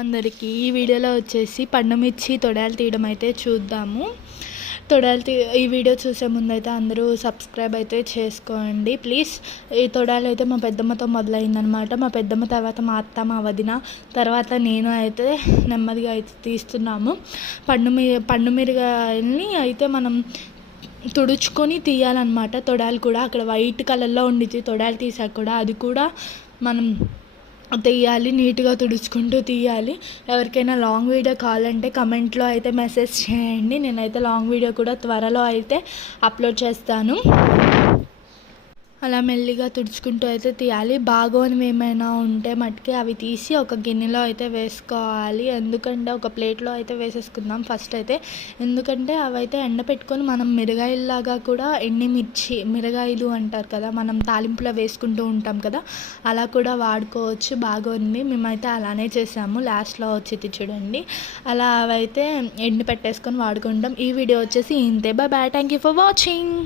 అందరికీ ఈ వీడియోలో వచ్చేసి పండుమిర్చి తొడాలు తీయడం అయితే చూద్దాము. ఈ వీడియో చూసే ముందు అయితే అందరూ సబ్స్క్రైబ్ అయితే చేసుకోండి ప్లీజ్. ఈ తొడాలు అయితే మా పెద్దమ్మతో మొదలైందనమాట. మా పెద్దమ్మ తర్వాత మా అత్త, మా వదిన, తర్వాత నేను అయితే నెమ్మదిగా అయితే తీస్తున్నాము. పండుమిరగాయల్ని అయితే మనం తుడుచుకొని తీయాలన్నమాట. తొడాలు కూడా అక్కడ వైట్ కలర్లో ఉండిద్ది. తొడాలు తీసాక కూడా అది కూడా మనం తీయాలి, నీట్గా తుడుచుకుంటూ తీయాలి. ఎవరికైనా లాంగ్ వీడియో కావాలంటే కమెంట్లో అయితే మెసేజ్ చేయండి. నేనైతే లాంగ్ వీడియో కూడా త్వరలో అయితే అప్లోడ్ చేస్తాను. అలా మెల్లిగా తుడుచుకుంటూ అయితే తీయాలి. బాగోనివి ఏమైనా ఉంటే మట్టుకి అవి తీసి ఒక గిన్నెలో అయితే వేసుకోవాలి. ఎందుకంటే ఒక ప్లేట్లో అయితే వేసేసుకుందాం ఫస్ట్ అయితే. ఎందుకంటే అవైతే ఎండపెట్టుకొని మనం మిరగాయల్లాగా కూడా మిరగాయలు అంటారు కదా, మనం తాలింపులో వేసుకుంటూ ఉంటాం కదా, అలా కూడా వాడుకోవచ్చు. బాగోనివి మేమైతే అలానే చేసాము. లాస్ట్లో వచ్చింది చూడండి. అలా అవైతే ఎండి పెట్టేసుకొని వాడుకుంటాం. ఈ వీడియో వచ్చేసి ఇంతే. Bye. Thank you for watching.